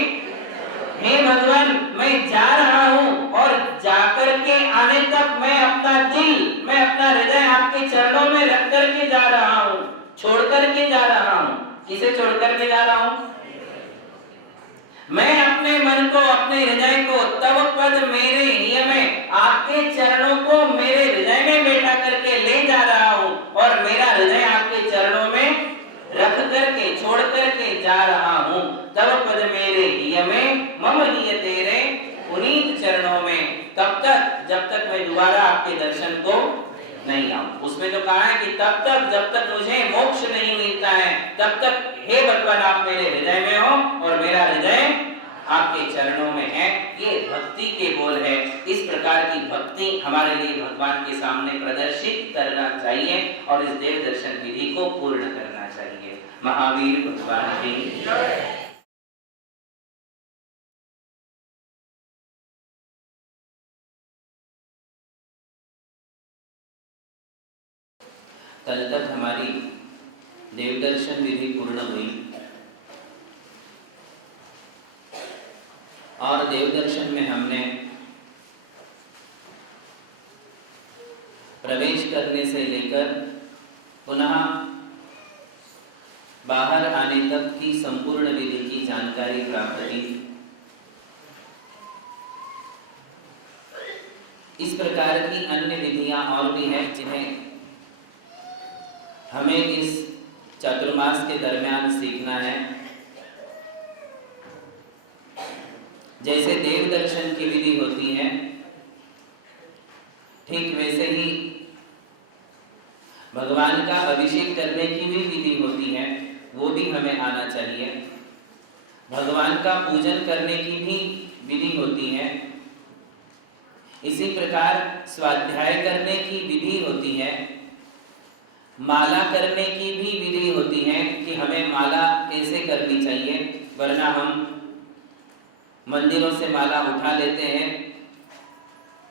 हे भगवान, मैं जा रहा हूँ और जाकर के आने तक मैं अपना दिल, मैं अपना हृदय आपके चरणों में रख करके जा रहा हूँ, छोड़ करके जा रहा हूँ। किसे छोड़ करके जा रहा हूँ? मैं अपने मन को, अपने हृदय को, तब पद मेरे हिय में, आपके चरणों को मेरे हृदय में बैठा करके ले जा रहा हूँ, और मेरा हृदय आपके चरणों में रख करके, छोड़ करके जा रहा हूँ। तब पद मेरे हिय में मम हिय तेरे, पुनीत चरणों में, तब तक जब तक मैं दोबारा आपके दर्शन को नहीं आऊं। उसमें तो कहा है कि तब तक जब तक मुझे मोक्ष नहीं मिलता है, तब तक हे भगवान आप मेरे हृदय में हो और मेरा हृदय आपके चरणों में है। ये भक्ति के बोल है। इस प्रकार की भक्ति हमारे लिए भगवान के सामने प्रदर्शित करना चाहिए और इस देव दर्शन विधि को पूर्ण करना चाहिए। महावीर भगवान की जय। कल तक हमारी देव दर्शन विधि पूर्ण हुई और देव दर्शन में हमने प्रवेश करने से लेकर पुनः बाहर आने तक की संपूर्ण विधि की जानकारी प्राप्त की। इस प्रकार की अन्य विधियां और भी हैं जिन्हें हमें इस चातुर्मास के दरमियान सीखना है। जैसे देव दर्शन की विधि होती है, ठीक वैसे ही भगवान का अभिषेक करने की भी विधि होती है, वो भी हमें आना चाहिए। भगवान का पूजन करने की भी विधि होती है। इसी प्रकार स्वाध्याय करने की विधि होती है। माला करने की भी विधि होती है कि हमें माला कैसे करनी चाहिए, वरना हम मंदिरों से माला उठा लेते हैं,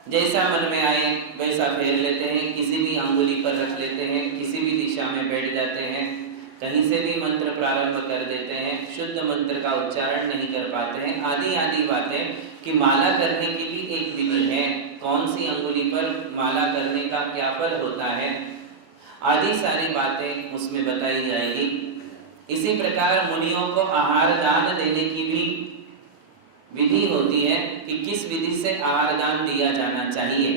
जैसा मन में आए वैसा फेर लेते हैं, किसी भी अंगुली पर रख लेते हैं, किसी भी दिशा में बैठ जाते हैं, कहीं से भी मंत्र प्रारंभ कर देते हैं, शुद्ध मंत्र का उच्चारण नहीं कर पाते हैं, आदि आदि बातें। कि माला करने की भी एक विधि है, कौन सी अंगुली पर माला करने का क्या फल होता है, आदि सारी बातें उसमें बताई जाएगी। इसी प्रकार मुनियों को आहार दान देने की भी विधि होती है कि किस विधि से आहार दान दिया जाना चाहिए।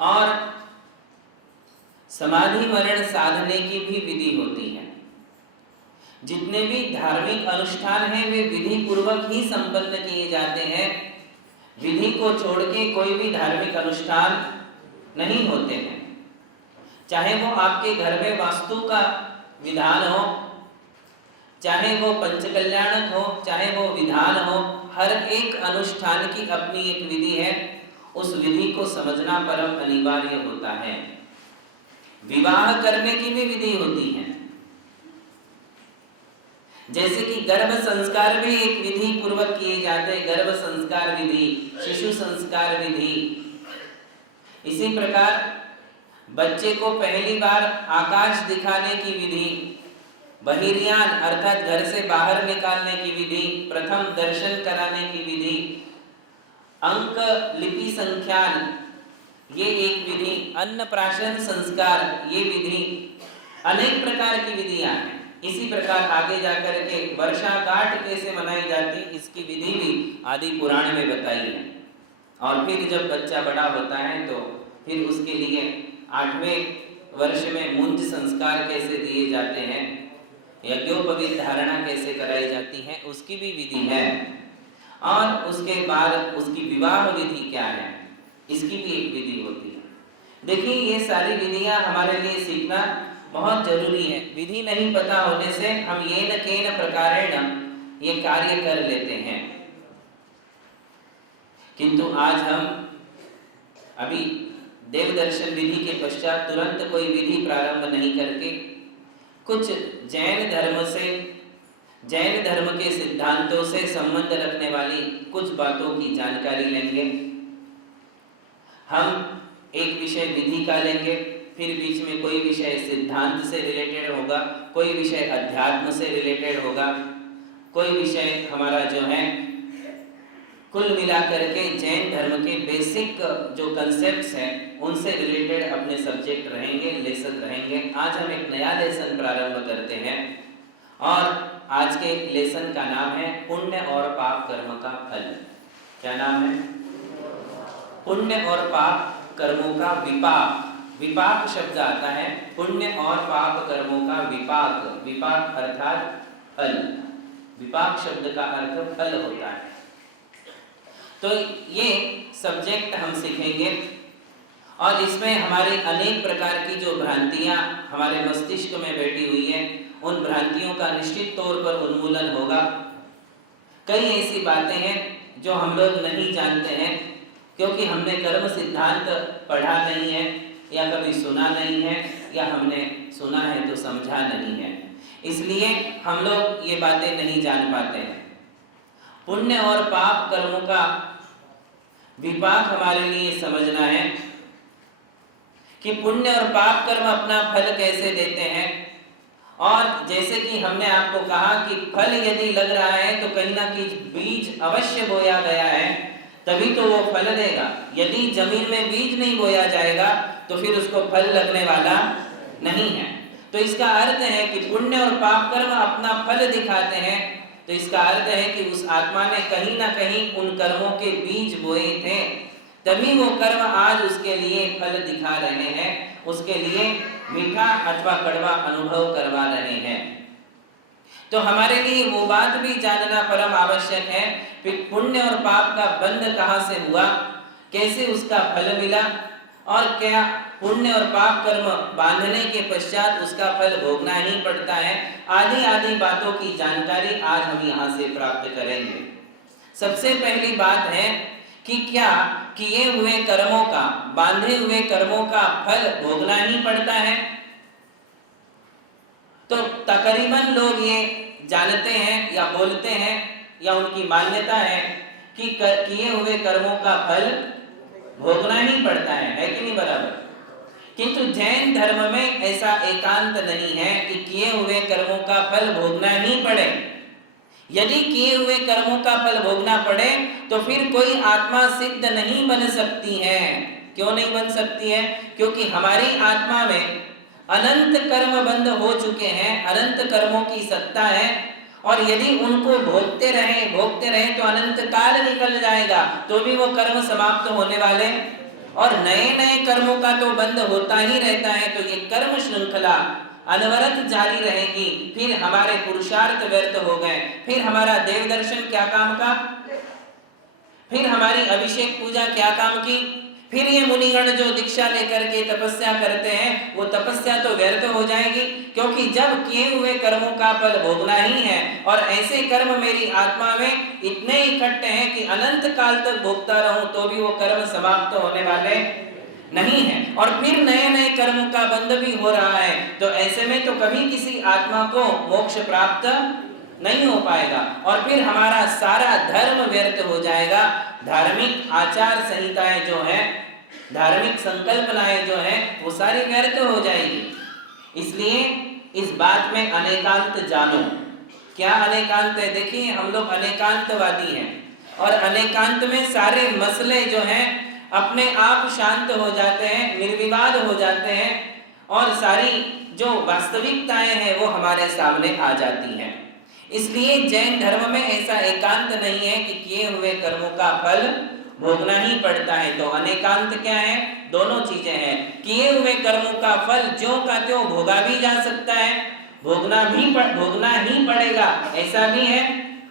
और समाधि मरण साधने की भी विधि होती है। जितने भी धार्मिक अनुष्ठान हैं वे विधि पूर्वक ही संपन्न किए जाते हैं। विधि को छोड़ के कोई भी धार्मिक अनुष्ठान नहीं होते हैं। चाहे वो आपके घर में वास्तु का विधान हो, चाहे वो पंचकल्याणक हो, चाहे वो विधान हो, हर एक अनुष्ठान की अपनी एक विधि है। उस विधि को समझना परम अनिवार्य होता है। विवाह करने की भी विधि होती है, जैसे कि गर्भ संस्कार भी एक विधि पूर्वक किए जाते हैं, गर्भ संस्कार विधि, शिशु संस्कार विधि। इसी प्रकार बच्चे को पहली बार आकाश दिखाने की विधि, बहिर्यान अर्थात घर से बाहर निकालने की विधि, प्रथम दर्शन कराने की विधि, अंक लिपि संख्यान ये एक विधि, अन्नप्राशन संस्कार ये विधि, अनेक प्रकार की विधियां हैं। इसी प्रकार आगे जाकर के वर्षागांठ कैसे मनाई जाती इसकी विधि भी आदि पुराण में बताई है। और फिर जब बच्चा बड़ा होता है तो फिर उसके लिए 8वें वर्ष में मुंज संस्कार कैसे दिए जाते हैं, यज्ञोपवीत धारणा कैसे कराई जाती है उसकी भी विधि है। और उसके बाद उसकी विवाह विधि क्या है इसकी भी एक विधि होती है। देखिए ये सारी विधियां हमारे लिए सीखना बहुत जरूरी है। विधि नहीं पता होने से हम येन केन प्रकारेण ये कार्य कर लेते हैं, किंतु आज हम अभी देव दर्शन विधि के पश्चात तुरंत कोई विधि प्रारंभ नहीं करके कुछ जैन धर्म से, जैन धर्म के सिद्धांतों से संबंध रखने वाली कुछ बातों की जानकारी लेंगे। हम एक विषय विधि का लेंगे, फिर बीच में कोई विषय सिद्धांत से रिलेटेड होगा, कोई विषय अध्यात्म से रिलेटेड होगा, कोई विषय हमारा जो है कुल मिलाकर के जैन धर्म के बेसिक जो कंसेप्ट्स हैं उनसे रिलेटेड अपने सब्जेक्ट रहेंगे, लेसन रहेंगे। आज हम एक नया लेसन प्रारंभ करते हैं और आज के लेसन का नाम है पुण्य और पाप कर्म का फल। क्या नाम है? पुण्य और पाप कर्मों का विपाक। विपाक शब्द आता है पुण्य और पाप कर्मों का विपाक। विपाक अर्थात फल। विपाक शब्द का अर्थ फल होता है। तो ये सब्जेक्ट हम सीखेंगे और इसमें हमारी अनेक प्रकार की जो भ्रांतियां हमारे मस्तिष्क में बैठी हुई है उन भ्रांतियों का निश्चित तौर पर उन्मूलन होगा। कई ऐसी बातें हैं जो हम लोग नहीं जानते हैं क्योंकि हमने कर्म सिद्धांत पढ़ा नहीं है या कभी सुना नहीं है या हमने सुना है तो समझा नहीं है, इसलिए हम लोग ये बातें नहीं जान पाते हैं। पुण्य और पाप कर्मों का विपाक हमारे लिए समझना है कि पुण्य और पाप कर्म अपना फल कैसे देते हैं। और जैसे कि हमने आपको कहा कि फल यदि लग रहा है तो कहीं ना कहीं बीज अवश्य बोया गया है तभी तो वो फल देगा। यदि जमीन में बीज नहीं बोया जाएगा तो फिर उसको फल लगने वाला नहीं है। तो इसका अर्थ है कि पुण्य और पाप कर्म अपना फल दिखाते हैं, तो इसका अर्थ है कि उस आत्मा ने कहीं ना कहीं उन कर्मों के बीज बोए थे, तभी वो कर्म आज उसके लिए फल दिखा रहे हैं, उसके लिए मीठा अथवा कड़वा अनुभव करवा रहे हैं। तो हमारे लिए वो बात भी जानना परम आवश्यक है कि पुण्य और पाप का बंध कहाँ से हुआ, कैसे उसका फल मिला और क्या पुण्य और पाप कर्म बांधने के पश्चात उसका फल भोगना ही पड़ता है। आदि आदि बातों की जानकारी आज हम यहाँ से प्राप्त करेंगे। सबसे पहली बात है कि क्या किए हुए कर्मों का, बांधे हुए कर्मों का फल भोगना ही पड़ता है। तो तकरीबन लोग ये जानते हैं या बोलते हैं या उनकी मान्यता है कि किए हुए कर्मों का फल भोगना ही पड़ता है कि नहीं बराबर। किंतु जैन धर्म में ऐसा एकांत नहीं है कि किए हुए कर्मों का फल भोगना ही पड़े। यदि किए हुए कर्मों का फल भोगना पड़े तो फिर कोई आत्मा सिद्ध नहीं बन सकती है। क्यों नहीं बन सकती है? क्योंकि हमारी आत्मा में अनंत कर्म बंध हो चुके हैं, अनंत कर्मों की सत्ता है और यदि उनको भोगते रहे तो अनंत काल निकल जाएगा तो भी वो कर्म समाप्त होने वाले और नए नए कर्मों का तो बंध होता ही रहता है। तो ये कर्म श्रृंखला अनवरत जारी रहेगी। फिर हमारे पुरुषार्थ व्यर्थ हो गए, फिर हमारा देव दर्शन क्या काम का, फिर हमारी अभिषेक पूजा क्या काम की, फिर ये मुनिगण जो दीक्षा लेकर के तपस्या करते हैं वो तपस्या तो व्यर्थ हो जाएगी, क्योंकि जब किए हुए कर्मों का फल भोगना ही है और ऐसे कर्म मेरी आत्मा में इतने इकट्ठे हैं कि अनंत काल तक भोगता रहूं तो भी वो कर्म समाप्त होने वाले नहीं है, और फिर नए नए कर्मों का बंध भी हो रहा है। तो ऐसे में तो कभी किसी आत्मा को मोक्ष प्राप्त नहीं हो पाएगा और फिर हमारा सारा धर्म व्यर्थ हो जाएगा। धार्मिक आचार संहिताएं जो है, धार्मिक संकल्पनाएं जो है वो सारी व्यर्थ हो जाएगी। इसलिए इस बात में अनेकांत जानो। क्या अनेकांत है? देखिए, हम लोग अनेकांतवादी हैं और अनेकांत में सारे मसले जो हैं अपने आप शांत हो जाते हैं, निर्विवाद हो जाते हैं और सारी जो वास्तविकताएं हैं वो हमारे सामने आ जाती हैं। इसलिए जैन धर्म में ऐसा एकांत नहीं है कि किए हुए कर्मों का फल भोगना ही पड़ता है। तो अनेकांत क्या है? दोनों चीजें हैं। किए हुए कर्मों का फल ज्यों का त्यों भोगा भी जा सकता है, भोगना ही पड़ेगा ऐसा भी है,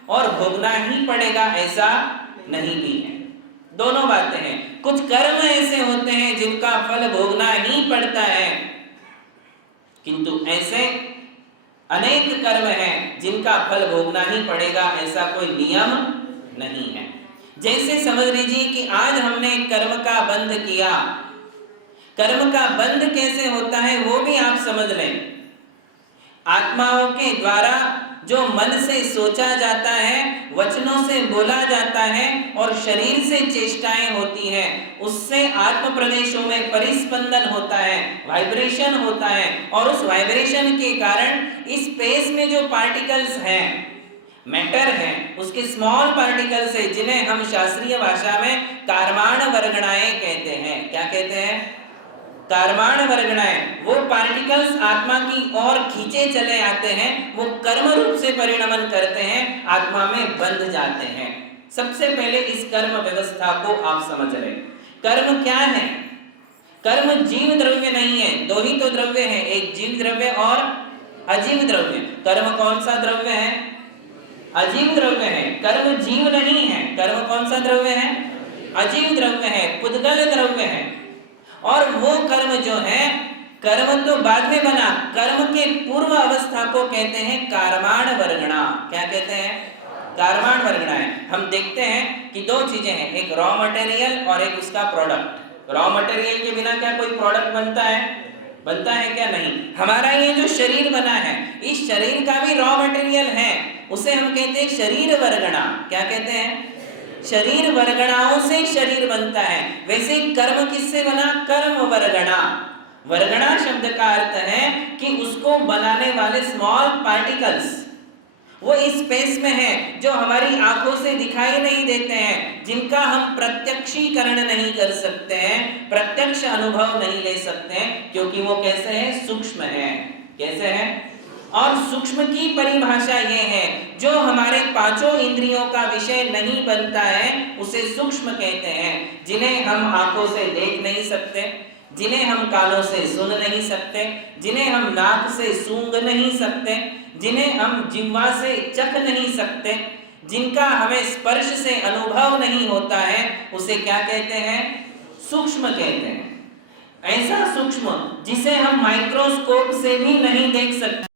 और भोगना ही पड़ेगा ऐसा नहीं भी है। दोनों बातें हैं। कुछ कर्म ऐसे होते हैं जिनका फल भोगना ही पड़ता है, किंतु ऐसे अनेक कर्म हैं जिनका फल भोगना ही पड़ेगा, ऐसा कोई नियम नहीं है। जैसे समझ लीजिए कि आज हमने कर्म का बंध किया, कर्म का बंध कैसे होता है वो भी आप समझ लें। आत्माओं के द्वारा जो मन से सोचा जाता है, वचनों से बोला जाता है और शरीर से चेष्टाएं होती हैं, उससे आत्म प्रदेशों में परिस्पंदन होता है, वाइब्रेशन होता है, और उस वाइब्रेशन के कारण इस स्पेस में जो पार्टिकल्स हैं, मैटर हैं, उसके स्मॉल पार्टिकल्स है जिन्हें हम शास्त्रीय भाषा में कारमाण वर्गणाएं कहते हैं। क्या कहते हैं? कारमाण वर्गणाएं। वो पार्टिकल्स आत्मा की ओर खींचे चले आते हैं, वो कर्म रूप से परिणमन करते हैं, आत्मा में बंध जाते हैं। सबसे पहले इस कर्म व्यवस्था को आप समझ लें। कर्म क्या है? कर्म जीव द्रव्य नहीं है, दो ही तो द्रव्य है, एक जीव द्रव्य और अजीव द्रव्य। कर्म कौन सा द्रव्य है? अजीव द्रव्य है। कर्म जीव नहीं है। कर्म कौन सा द्रव्य है? अजीव द्रव्य है, पुद्गल द्रव्य है। और वो कर्म जो है, कर्म तो बाद में बना, कर्म के पूर्व अवस्था को कहते हैं कारमाण वर्गणा। क्या कहते हैं? कारमाण वर्गणाएं। हम देखते हैं कि दो चीजें हैं, एक रॉ मटेरियल और एक उसका प्रोडक्ट। रॉ मटेरियल के बिना क्या कोई प्रोडक्ट बनता है? बनता है क्या? नहीं। हमारा ये जो शरीर बना है, इस शरीर का भी रॉ मटेरियल है, उसे हम कहते हैं शरीर वर्गणा। क्या कहते हैं? शरीर वर्गणाओं से शरीर बनता है। वैसे कर्म किससे बना? कर्म वर्गणा। वर्गणा शब्द का अर्थ है कि उसको बनाने वाले स्मॉल पार्टिकल्स वो इस स्पेस में हैं जो हमारी आंखों से दिखाई नहीं देते हैं, जिनका हम प्रत्यक्षीकरण नहीं कर सकते हैं, प्रत्यक्ष अनुभव नहीं ले सकते हैं, क्योंकि वो कैसे हैं? सूक्ष्म हैं। कैसे हैं? और सूक्ष्म की परिभाषा ये है, जो हमारे पांचों इंद्रियों का विषय नहीं बनता है उसे सूक्ष्म कहते हैं। जिन्हें हम आंखों से देख नहीं सकते, जिन्हें हम कानों से सुन नहीं सकते, जिन्हें हम नाक से सूंघ नहीं सकते, जिन्हें हम जिह्वा से चख नहीं सकते, जिनका हमें स्पर्श से अनुभव नहीं होता है, उसे क्या कहते हैं? सूक्ष्म कहते हैं। ऐसा सूक्ष्म जिसे हम माइक्रोस्कोप से भी नहीं देख सकते।